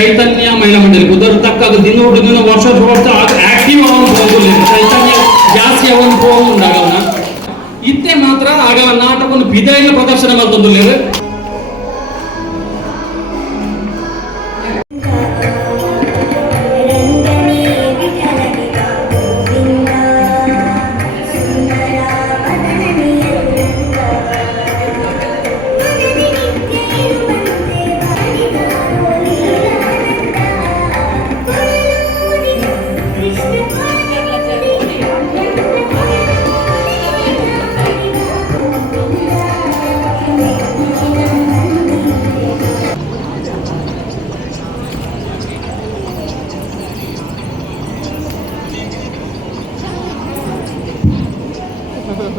ಚೈತನ್ಯ ಮಹಿಳಾ ಮಂಡಳಿ ಉದರ ತಕ್ಕ ದಿನೋಡು ದಿನ ವರ್ಷ ಆಕ್ಟಿವ್ ಆಗಿ ಚೈತನ್ಯ ಜಾಸ್ತಿ ಅವನು ಹೋಗುಂಡಾಗವನ ಇತ್ತೆ ಮಾತ್ರ ಆಗ ನಾಟಕವನ್ನು ಬಿದಾಯಿನ ಪ್ರದರ್ಶನ ಮಾಡ್ತಂದುಲ್ಲೇರು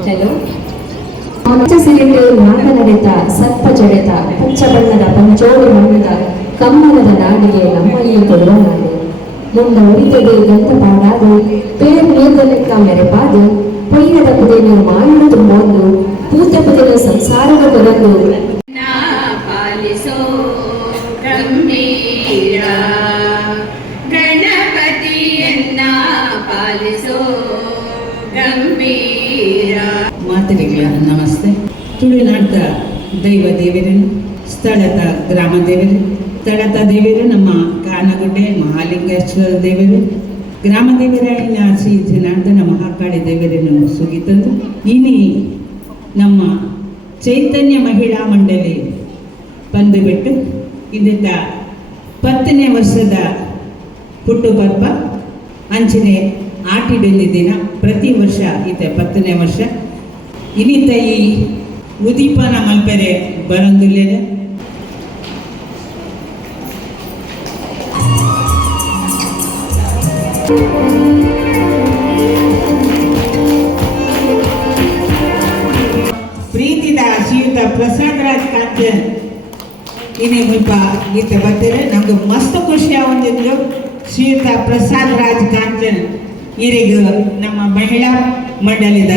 ಹಲೋ ಪಂಚ ಸಿರಿಗಳು ನಾಗನಡೆತ ಸರ್ಪ ಜಡೆತ ಪಚ್ಚ ಬಣ್ಣದ ಪಂಚೋಡಿ ಬಣ್ಣದ ಕಮ್ಮಲದ ನಾಡಿಗೆ ನಮ್ಮಲ್ಲಿ ಕೊಡುವ ನಾಡು ಮುಂದ ಉಳಿತದೆ ಗಂಧ ಪಾಡಾದು ಪೇರ್ ನೀರ್ದಲೆಕ್ಕ ಮೆರೆಪಾದು ಪೈರದ ಪುದೇನು ಮಾಡಿನ ತುಂಬೋದು ಪೂತ ಪುದೇನು ಸಂಸಾರದ ಕೊರಲು ಪಾಲಿಸೋ ಗಂಭೀರ ಗಣಪತಿಯನ್ನ ಪಾಲಿಸೋ ಗಂಭೀರ. ಮಾತರಿಗಳ ನಮಸ್ತೆ. ತುಳುನಾಡ ದೈವ ದೇವರನ್ನು ಸ್ಥಳದ ಗ್ರಾಮ ದೇವರು ಸ್ಥಳದ ದೇವರು ನಮ್ಮ ಕಾನಗುಡ್ಡೆ ಮಹಾಲಿಂಗೇಶ್ವರ ದೇವರು ಗ್ರಾಮ ದೇವರಾಯಿನ ಶ್ರೀ ಜನಾರ್ದನ ಮಹಾಕಾಳಿ ದೇವರನ್ನು ಸುಗಿತಂದು ಇನಿ ನಮ್ಮ ಚೈತನ್ಯ ಮಹಿಳಾ ಮಂಡಳಿ ಬಂದುಬಿಟ್ಟು ಇದತ್ತ 10ನೇ ವರ್ಷದ ಹುಟ್ಟುಹಬ್ಬ ಅಂಚನೆ ಆಟಿಡೊಂದು ದಿನ ಪ್ರತಿ ವರ್ಷ ಈತ 10ನೇ ವರ್ಷ ಇನ್ನಿತ ಈ ಉದೀಪನ ಮಲ್ಪೆರೆ ಬರಂದುಲ್ಲೇನೆ ಪ್ರೀತಿದ ಶ್ರೀಯುತ ಪ್ರಸಾದ್ ರಾಜ್ ಕಾಂಚನ್ ಇನ್ನೇ ಮುಲ್ಪ ಈತ ಬರ್ತಾರೆ. ನಮ್ಗೆ ಮಸ್ತ್ ಖುಷಿ ಆಗೊಂಡಿದ್ರು ಶ್ರೀಯುತ ಪ್ರಸಾದ್ ರಾಜ್ ಕಾಂಚನ್ ಇವರಿಗೂ ನಮ್ಮ ಮಹಿಳಾ ಮಂಡಳಿದ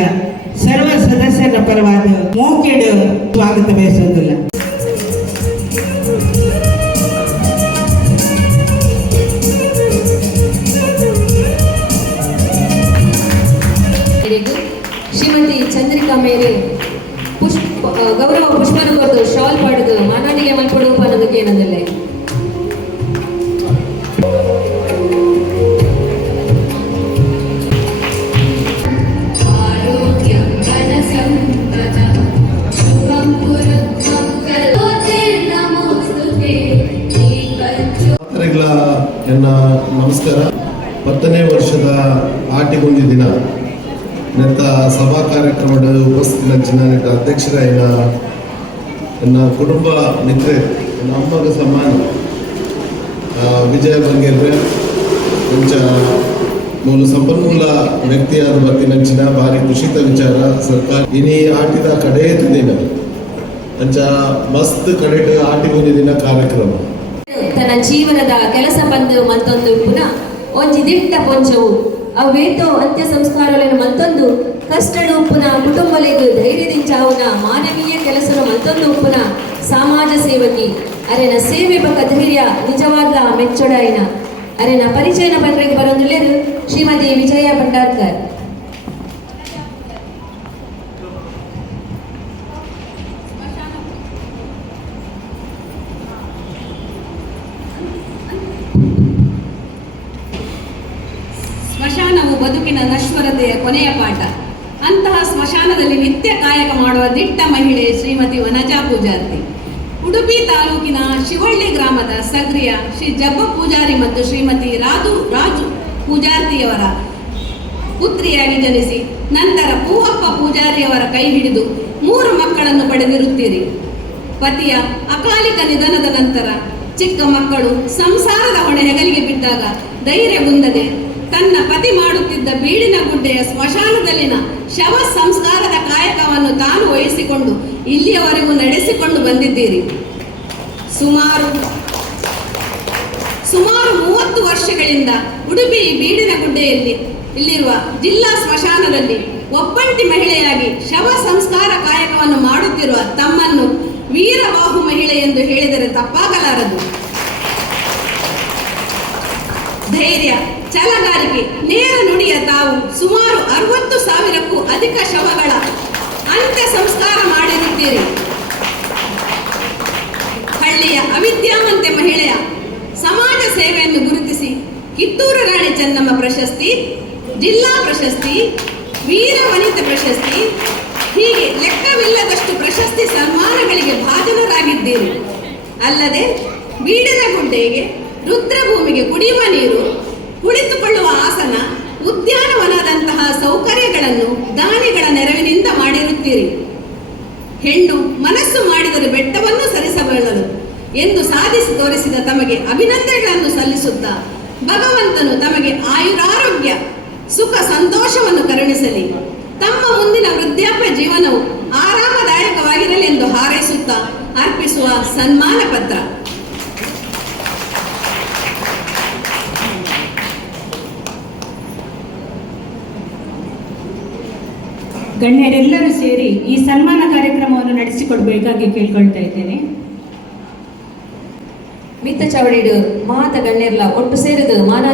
ಸರ್ವ ಸದಸ್ಯರ ಪರವಾದ ಮೋಕೆಡು ಸ್ವಾಗತ ಬಯಸುವುದಿಲ್ಲ. ಶ್ರೀಮತಿ ಚಂದ್ರಿಕಾ ಮೇರೆ ಗೌರವ ಪುಷ್ಪನ ಕೊಟ್ಟು ಶಾಲ್ ಪಡೆದು ಮಾನವನಿಗೆ ಮಲ್ಪಡುವ ಅನ್ನೋದಕ್ಕೆ ಏನಂದಿಲ್ಲ. ನನ್ನ ನಮಸ್ಕಾರ. 10ನೇ ವರ್ಷದ ಆಟಿಗೊಂಜಿ ದಿನ ನೆತ್ತ ಸಭಾ ಕಾರ್ಯಕ್ರಮದ ಉಪಸ್ಥಿತಿನ ನೆಟ್ಟ ಅಧ್ಯಕ್ಷರಾಯಿನ ನನ್ನ ಕುಟುಂಬ ಮಿತ್ರೆ ನನ್ನ ಅಮ್ಮಗ ಸಮಾನ ವಿಜಯ ಬಂಗೇರ್ರೆ ಕೊಂಚ ಮೂಲ ಸಂಪನ್ಮೂಲ ವ್ಯಕ್ತಿಯಾದ ಬಗ್ಗೆ ನಂಚಿನ ಭಾರಿ ಖುಷಿತ ವಿಚಾರ ಸರ್ಕಾರ ಇನಿ ಆಟಿದ ಕಡೆಯ ದಿನ ಅಂಚ ಮಸ್ತ್ ಕಡೆಟ ಆಟಿಗೊಂಜಿ ದಿನ ಕಾರ್ಯಕ್ರಮ ತನ್ನ ಜೀವನದ ಕೆಲಸ ಬಂದು ಮತ್ತೊಂದು ಪುನಃ ಒಂಜಿ ದಿಟ್ಟ ಪೊಂಚವು ಅವೇತೋ ಅಂತ್ಯ ಸಂಸ್ಕಾರಗಳನ್ನು ಮತ್ತೊಂದು ಕಷ್ಟಡು ಪುನಃ ಕುಟುಂಬಲೆಗೂ ಧೈರ್ಯದಿಂಚಾವುನ ಮಾನವೀಯ ಕೆಲಸದ ಮತ್ತೊಂದು ಪುನಃ ಸಮಾಜ ಸೇವಕಿ ಅರೆನ ಸೇವೆ ಬಕ ಧೈರ್ಯ ನಿಜವಾದ ಮೆಚ್ಚೊಡಾಯಿನ ಅರೆನ ಪರಿಚಯನ ಪತ್ರಿಕೆ ಬರೋದಿಲ್ಲೇರು ಶ್ರೀಮತಿ ವಿಜಯ ಭಂಡಾರ್ಕರ್. ಸ್ಮಶಾನವು ಬದುಕಿನ ನಶ್ವರತೆಯ ಕೊನೆಯ ಪಾಠ. ಅಂತಹ ಸ್ಮಶಾನದಲ್ಲಿ ನಿತ್ಯ ಕಾಯಕ ಮಾಡುವ ದಿಟ್ಟ ಮಹಿಳೆ ಶ್ರೀಮತಿ ವನಜಾ ಪೂಜಾರ್ತಿ. ಉಡುಪಿ ತಾಲೂಕಿನ ಶಿವಳ್ಳಿ ಗ್ರಾಮದ ಸಗ್ರಿಯ ಶ್ರೀ ಜಬ್ಬ ಪೂಜಾರಿ ಮತ್ತು ಶ್ರೀಮತಿ ರಾಜು ಪೂಜಾರ್ತಿಯವರ ಪುತ್ರಿಯಾಗಿ ಜನಿಸಿ ನಂತರ ಪೂವಪ್ಪ ಪೂಜಾರಿಯವರ ಕೈ ಹಿಡಿದು 3 ಮಕ್ಕಳನ್ನು ಪಡೆದಿರುತ್ತೀರಿ. ಪತಿಯ ಅಕಾಲಿಕ ನಿಧನದ ನಂತರ ಚಿಕ್ಕ ಮಕ್ಕಳು ಸಂಸಾರದ ಹೊಣೆ ಹೆಗಲಿಗೆ ಬಿದ್ದಾಗ ಧೈರ್ಯಗುಂದದೆ ತನ್ನ ಪತಿ ಮಾಡುತ್ತಿದ್ದ ಬೀಡಿನ ಗುಡ್ಡೆಯ ಸ್ಮಶಾನದಲ್ಲಿನ ಶವ ಸಂಸ್ಕಾರದ ಕಾಯಕವನ್ನು ತಾನು ವಹಿಸಿಕೊಂಡು ಇಲ್ಲಿಯವರೆಗೂ ನಡೆಸಿಕೊಂಡು ಬಂದಿದ್ದೀರಿ. ಸುಮಾರು 30 ವರ್ಷಗಳಿಂದ ಉಡುಪಿ ಬೀಡಿನ ಗುಡ್ಡೆಯಲ್ಲಿ ಇಲ್ಲಿರುವ ಜಿಲ್ಲಾ ಸ್ಮಶಾನದಲ್ಲಿ ಒಬ್ಬಂಟಿ ಮಹಿಳೆಯಾಗಿ ಶವ ಸಂಸ್ಕಾರ ಕಾಯಕವನ್ನು ಮಾಡುತ್ತಿರುವ ತಮ್ಮನ್ನು ವೀರಬಾಹು ಮಹಿಳೆ ಎಂದು ಹೇಳಿದರೆ ತಪ್ಪಾಗಲಾರದು. ಧೈರ್ಯ, ಛಲಗಾರಿಕೆ, ನೇರ ನುಡಿಯ ತಾವು ಸುಮಾರು 60,000ಕ್ಕೂ ಅಧಿಕ ಶವಗಳ ಅಂತ್ಯ ಸಂಸ್ಕಾರ ಮಾಡಿರುತ್ತೀರಿ. ಹಳ್ಳಿಯ ಅವಿದ್ಯಾವಂತೆ ಮಹಿಳೆಯ ಸಮಾಜ ಸೇವೆಯನ್ನು ಗುರುತಿಸಿ ಕಿತ್ತೂರು ರಾಣಿ ಚೆನ್ನಮ್ಮ ಪ್ರಶಸ್ತಿ, ಜಿಲ್ಲಾ ಪ್ರಶಸ್ತಿ, ವೀರ ವನಿತಾ ಪ್ರಶಸ್ತಿ, ಹೀಗೆ ಲೆಕ್ಕವಿಲ್ಲದಷ್ಟು ಪ್ರಶಸ್ತಿ ಸನ್ಮಾನಗಳಿಗೆ ಭಾಜನರಾಗಿದ್ದೀರಿ. ಅಲ್ಲದೆ ಬೀಡಿನ ಗುಡ್ಡೆಗೆ, ರುದ್ರಭೂಮಿಗೆ ಕುಡಿಯುವ ನೀರು, ಕುಳಿತುಕೊಳ್ಳುವ ಆಸನ, ಉದ್ಯಾನವನದಂತಹ ಸೌಕರ್ಯಗಳನ್ನು ದಾನಿಗಳ ನೆರವಿನಿಂದ ಮಾಡಿರುತ್ತೀರಿ. ಹೆಣ್ಣು ಮನಸ್ಸು ಮಾಡಿದರೆ ಬೆಟ್ಟವನ್ನು ಸರಿಸಬಲ್ಲದು ಎಂದು ಸಾಧಿಸಿ ತೋರಿಸಿದ ತಮಗೆ ಅಭಿನಂದನೆಗಳನ್ನು ಸಲ್ಲಿಸುತ್ತಾ ಭಗವಂತನು ತಮಗೆ ಆಯುರಾರೋಗ್ಯ, ಸುಖ, ಸಂತೋಷವನ್ನು ಕರುಣಿಸಲಿ. ತಮ್ಮ ಮುಂದಿನ ವೃದ್ಧಾಪ್ಯ ಜೀವನವು ಆರಾಮದಾಯಕವಾಗಿರಲಿ ಎಂದು ಹಾರೈಸುತ್ತಾ ಅರ್ಪಿಸುವ ಸನ್ಮಾನ ಪತ್ರ. ಗಣ್ಯರೆಲ್ಲರೂ ಸೇರಿ ಈ ಸನ್ಮಾನ ಕಾರ್ಯಕ್ರಮವನ್ನು ನಡೆಸಿಕೊಡ್ಬೇಕಾಗಿ ಕೇಳ್ಕೊಳ್ತಾ ಇದ್ದೇನೆ. ಮಿತ್ತ ಚವಡಿಡು ಮಾತ ಗಣ್ಯರ್ಲ ಒಟ್ಟು ಸೇರಿದು ಮಾನ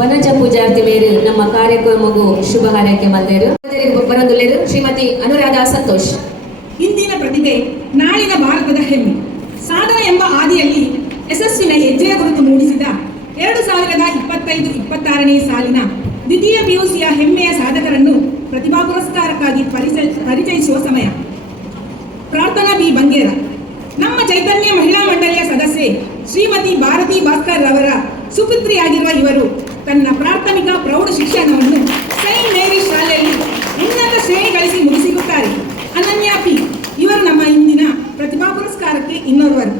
ವನಜ ಪೂಜಾರ್ತಿ ಮೇರು ನಮ್ಮ ಕಾರ್ಯಕ್ರಮಗೂ ಶುಭ ಹಾರೈಕೆ ಮಲ್ದೇರು ಬರೋದುಲ್ಲೇರು ಶ್ರೀಮತಿ ಅನುರಾಧಾ ಸಂತೋಷ್. ಇಂದಿನ ಪ್ರತಿಭೆ ನಾಳಿನ ಭಾರತದ ಹೆಮ್ಮೆ. ಸಾಧನೆ ಎಂಬ ಹಾದಿಯಲ್ಲಿ ಯಶಸ್ಸಿನ ಹೆಜ್ಜೆಯ ಗುರುತು ಮೂಡಿಸಿದ 2025-26ನೇ ಸಾಲಿನ ದ್ವಿತೀಯ PUCಯ ಹೆಮ್ಮೆಯ ಸಾಧಕರನ್ನು ಪ್ರತಿಭಾ ಪುರಸ್ಕಾರಕ್ಕಾಗಿ ಪರಿಚಯಿಸುವ ಸಮಯ. ಪ್ರಾರ್ಥನಾ ಬಿ ಬಂಗೇರ ನಮ್ಮ ಚೈತನ್ಯ ಮಹಿಳಾ ಮಂಡಳಿಯ ಸದಸ್ಯೆ ಶ್ರೀಮತಿ ಭಾರತಿ ಭಾಸ್ಕರ್ ರವರ ಸುಪುತ್ರಿಯಾಗಿರುವ ಇವರು ತನ್ನ ಪ್ರಾಥಮಿಕ ಪ್ರೌಢ ಶಿಕ್ಷಣವನ್ನು ಸೈಂಟ್ ಮೇರೀಸ್ ಶಾಲೆಯಲ್ಲಿ ಉನ್ನತ ಶ್ರೇಣಿ ಗಳಿಸಿ ಮುಗಿಸಿರುತ್ತಾರೆ. ಅನನ್ಯ ಪಿ ಇವರು ನಮ್ಮ ಇಂದಿನ ಪ್ರತಿಭಾ ಪುರಸ್ಕಾರಕ್ಕೆ ಇನ್ನೋರ್ವರು.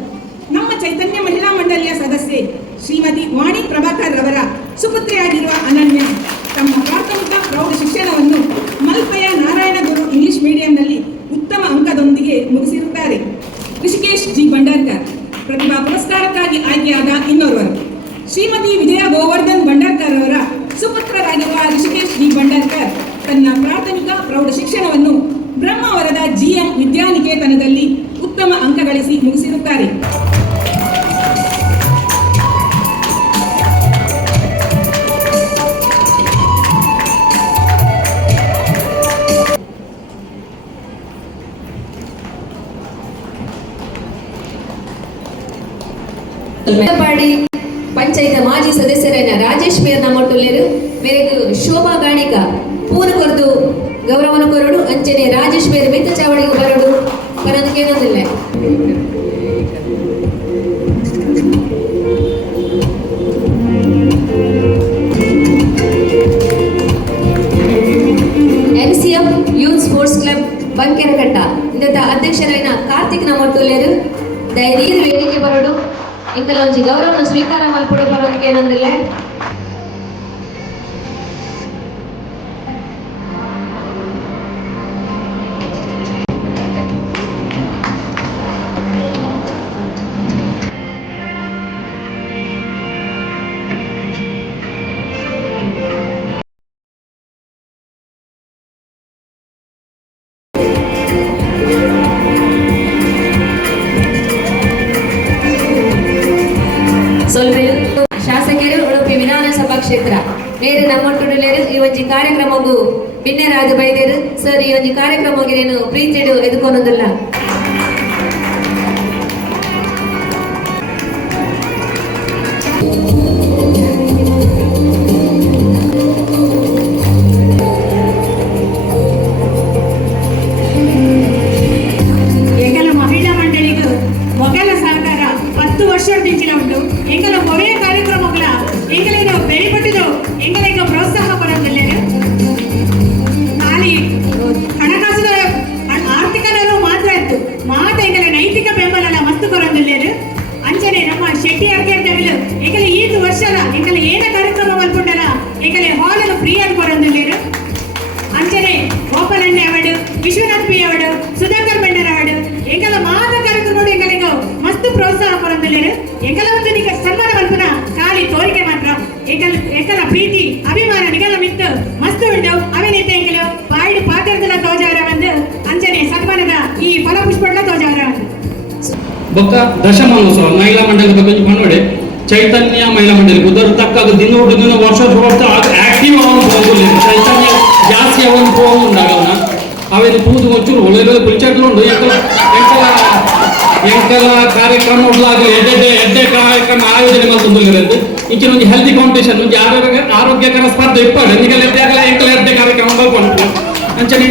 ನಮ್ಮ ಚೈತನ್ಯ ಮಹಿಳಾ ಮಂಡಳಿಯ ಸದಸ್ಯೆ ಶ್ರೀಮತಿ ವಾಣಿ ಪ್ರಭಾಕರ್ ರವರ ಸುಪುತ್ರಿಯಾಗಿರುವ ಅನನ್ಯ ತಮ್ಮ ಪ್ರಾಥಮಿಕ ಪ್ರೌಢ ಶಿಕ್ಷಣವನ್ನು ಮಲ್ಪೆಯ ನಾರಾಯಣ ಗುರು ಇಂಗ್ಲಿಷ್ ಮೀಡಿಯಂನಲ್ಲಿ ಉತ್ತಮ ಅಂಕದೊಂದಿಗೆ ಮುಗಿಸಿರುತ್ತಾರೆ. ಋಷಿಕೇಶ್ ಜಿ ಭಂಡಾರ್ಕರ್ ಪ್ರತಿಭಾ ಪುರಸ್ಕಾರಕ್ಕಾಗಿ ಆಯ್ಕೆಯಾದ ಇನ್ನೋರ್ವರು. ಶ್ರೀಮತಿ ವಿಜಯ ಗೋವರ್ಧನ್ ಭಂಡಾರ್ಕರ್ ಅವರ ಸುಪುತ್ರರಾಗಿರುವ ಋಷಿಕೇಶ್ ಜಿ ಭಂಡಾರ್ಕರ್ ತನ್ನ ಪ್ರಾಥಮಿಕ ಪ್ರೌಢ ಶಿಕ್ಷಣವನ್ನು ಬ್ರಹ್ಮಾವರದ GM ವಿದ್ಯಾನಿಕೇತನದಲ್ಲಿ ಉತ್ತಮ ಅಂಕ ಗಳಿಸಿ ಮುಗಿಸಿರುತ್ತಾರೆ. ಪಂಚಾಯತ್ ಮಾಜಿ ಸದಸ್ಯರಾದ ರಾಜೇಶ್ ಮೇರ್ ನಮ್ಮೊಟ್ಟುಲ್ಲೇರು ಮೇರೆಗೂ ಶೋಭಾ ಗಾಣಿಕ ಪೂರ್ಣ ಕೊರದು ಗೌರವನ ಕೊರಡು ಅಂಚನೆ ರಾಜೇಶ್ ಮೇರ್ ಮಿತ್ತ ಚಾವಡಿಗೆ ಬರಡು ಬರೋದಕ್ಕೇನೋದಿಲ್ಲ. NCF ಯೂತ್ ಸ್ಪೋರ್ಟ್ಸ್ ಕ್ಲಬ್ ಬಂಕೆರಕಟ್ಟ ಇಂದ ಅಧ್ಯಕ್ಷರಾದ ಕಾರ್ತಿಕ್ ನಮ್ಮೊಟ್ಟುಲ್ಲೇರು ಧೈರ್ಯ ವೇದಿಕೆ ಬರಡು ಇಂಕಲೊಂಜಿ ಗೌರವನ ಸ್ವೀಕಾರ ಮಲ್ಪಡು ಬರೋದಕ್ಕೆ ಏನಂದಿಲ್ಲ. ಶಾಸಕರು ಉಡುಪಿ ವಿಧಾನಸಭಾ ಕ್ಷೇತ್ರ ನೇರು ನಮ್ಮೊಟ್ಟುಲೇರು ಈ ಒಂಜಿ ಕಾರ್ಯಕ್ರಮಗೂ ಭಿನ್ನರಾದ ಬೈದೇರು ಸರ್. ಈ ಒಂಜಿ ಕಾರ್ಯಕ್ರಮಕ್ಕೆ నేను ಪ್ರೀತಿಡು ಎದುಕೊನೊಂದಿಲ್ಲ. ಬೊಕ್ಕ ದಶಮಾನೋತ್ಸವ ಮಹಿಳಾ ಮಂಡಲದ ಬಗ್ಗೆ ಪನ್ವಡೆ ಚೈತನ್ಯ ಮಹಿಳಾ ಮಂಡಳಿ ಉದರ ತಕ್ಕಾಗ ದಿನ ವರ್ಷ ಆಕ್ಟಿವ್ ಅವನು ಹೋಗಲಿ ಚೈತನ್ಯ ಜಾಸ್ತಿ ಅವನು ಹೋಗುಂಡಾಗವನ ಅವೇನು ತೂದು ಒಂಚೂರು ಒಳ್ಳೆ ಪಿಲ್ಚಾಟ್ಲು ಉಂಡು ಎಂಕಲ ಕಾರ್ಯಕ್ರಮಗಳಾಗಲಿ ಎಡ್ಡೆ ಕಾರ್ಯಕ್ರಮ ಆಯೋಜನೆ ಮಾಡ್ಕೊಂಡು ಇಂಚಿನ ಒಂದು ಹೆಲ್ದಿ ಕಾಂಪಿಟೇಷನ್ ಒಂದು ಆರೋಗ್ಯಕರ ಸ್ಪರ್ಧೆ ಇಪ್ಪಾಡು ನಿಗಲ ಎಡ್ಡೆ ಕಾರ್ಯಕ್ರಮ ಬರ್ಕೊಂಡು ಅಂಚನೆ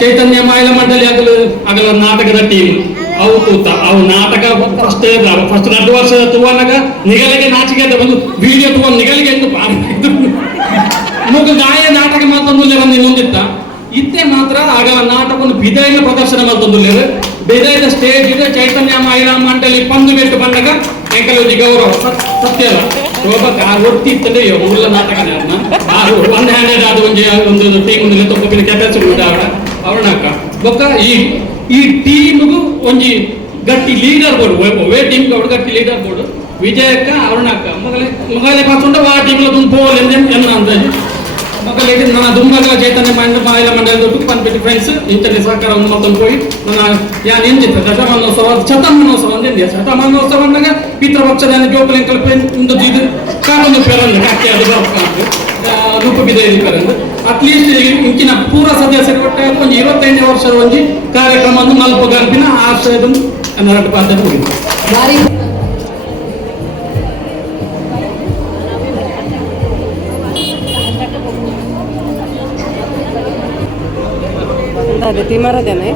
ಚೈತನ್ಯ ಮಹಿಳಾ ಮಂಡಳಿ ಆಗಲ ನಾಟಕದ ಟೀಮ್ ಅವು ತೂತ ಅವು ನಾಟಕ ಫಸ್ಟ್ 2 ವರ್ಷದ ತೂವನಾಗ ನಿಗಲಿಗೆ ನಾಚಿಕೆ ಅಂತ ಬಂದು ವಿಡಿಯೋ ತೂವ ನಿಗಲಿಗೆ ಎಂದು ಮುಗ ಗಾಯ ನಾಟಕ ಮಾತೊಂದು ಇನ್ನೊಂದಿತ್ತ ಇತ್ತೆ ಮಾತ್ರ ಆಗ ನಾಟಕವನ್ನು ಬಿದಾಯಿನ ಪ್ರದರ್ಶನ ಮಾಡ್ತಂದು ಬೇದಾಯದ ಸ್ಟೇಜ್ ಇದೆ ಚೈತನ್ಯ ಮಹಿಳಾ ಮಂಡಳಿ ಪಂದು ಬೆಟ್ಟು ಬಂದಾಗ ಎಂಕಲೋಜಿ ಗೌರವ ಸತ್ಯ ಒತ್ತಿ ಇತ್ತಂದ್ರೆ ಉಳ್ಳ ನಾಟಕ ಒಂದು ಹ್ಯಾಂಡೆಡ್ ಆದ ಒಂದು ಟೀಮ್ ತೊಗೊಪ್ಪಿನ ಕೆಪಾಸಿಟಿ ಉಂಟು ಅವಳಕ್ಕ ಬೊಕ್ಕ ಈ ಟೀಮ್ಗೂ ಒಂಜಿ ಗಟ್ಟಿ ಲೀಡರ್ ಬೋರ್ಡ್ ಒವೇ ಟೀಮ್ ಗಟ್ಟಿ ಲೀಡರ್ ಬೋರ್ಡ್ ವಿಜಯಕ್ಕ ಅರುಣಕ್ಕ ಮೊಗಲೆ ಪಾಸುಂಡ ಆ ಟೀಮ್ಲ ತುಂಬ ಪೋಲ್ ಎಂದು ಅಂದಾಜು ಮಕ್ಕಳ ನನ್ನ ದುಂಬಗ ಚೈತನ್ಯ ಮಹಿಳಾ ಮಂಡಳಿ ಪನ್ಪೆಟ್ಟಿ ಫ್ರೆಂಡ್ಸ್ ಇಂಚನೆ ಸಹಕಾರ ಒಂದು ಮತ್ತೊಂದು ಹೋಗಿ ನನ್ನ ಯಾನ್ ಎಂಜಿತ್ತು ದಶಮಾನೋತ್ಸವ ಶತಮಾನೋತ್ಸವ ಅಂದಿದ್ದೆ ಶತಮಾನೋತ್ಸವ ಅಂದಾಗ ಪಿತೃಪಕ್ಷದ ಜೋಕುಲೆ ಕಲ್ಪೆ ಒಂದು ಇದು ಕಾನೂನು ಪೇರಂದು ಕಾಕಿ ಅದು ಬರ್ಕೊಂಡು ರೂಪ ಬಿದ್ದ ಪೇರಂದು ಅಟ್ಲೀಸ್ಟ್ ಇಂಚಿನ ಪೂರ ಸದಸ್ಯರು ಒಟ್ಟಾಗ ಒಂದು 25ನೇ ವರ್ಷದ ಒಂದು ಕಾರ್ಯಕ್ರಮವನ್ನು ಮಲ್ಪ ಗಲ್ಪಿನ ಆಶ್ರಯದ ನರಟ ಪಾತ್ರ ಹೋಗಿತ್ತು ಬಾರಿ ಅದೇ ತಿಮರದೇನೆ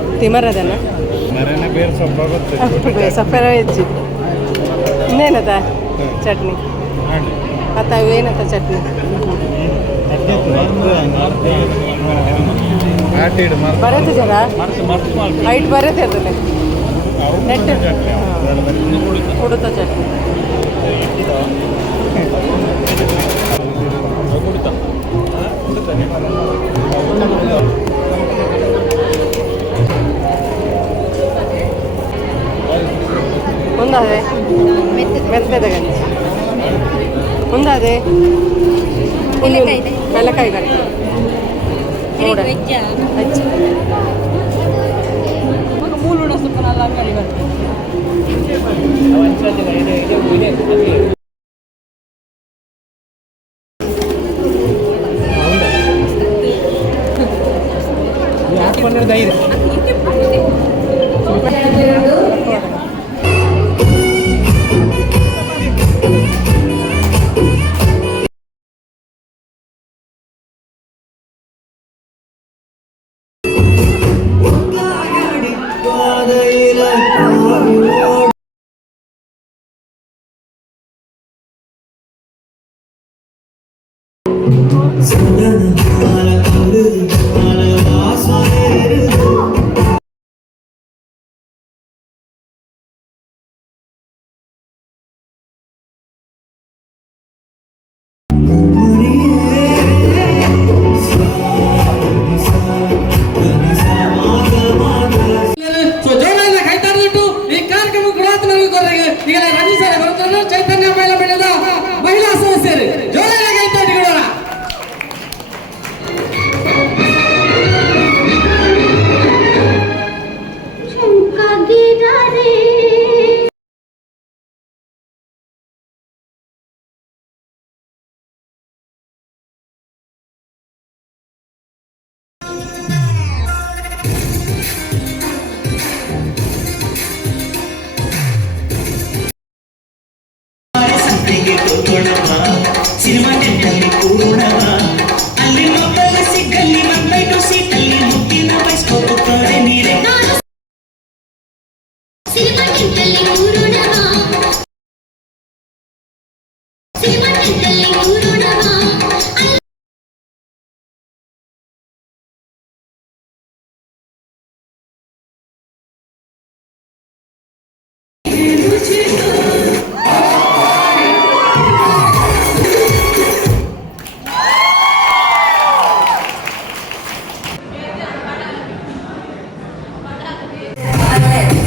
ಸೊಪ್ಪೆರ ಹೆಚ್ಚಿ ಇನ್ನೇನದ ಚಟ್ನಿ ಮತ್ತು ಅವೇನದ ಚಟ್ನಿ ಬರುತ್ತೆ ಜರ ಹೈಟ್ ಬರುತ್ತೆ ಅದರಲ್ಲಿ ನೆಟ್ ಉಡುತ್ತ ಚಟ್ನಿ ಮುಂದಾದೆ ಮೆತ್ತದ ಗಂಜಿ ಮುಂದಾದೆ ಬೆಲಕಾಯಿ ಗಂಜಿ ಮೂಲು ಸೊಪ್ಪನೆಲ್ಲ ಅಂಗಡಿ ಬರ್ತದೆ ಚೈತನ್ಯ ಮಹಿಳಾ ಮಂಡಳದ ಮಹಿಳಾ ಸದಸ್ಯರು ಜೋರಾಗಿ ಕೈತಾಡಿಗಳೋಣ.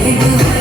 You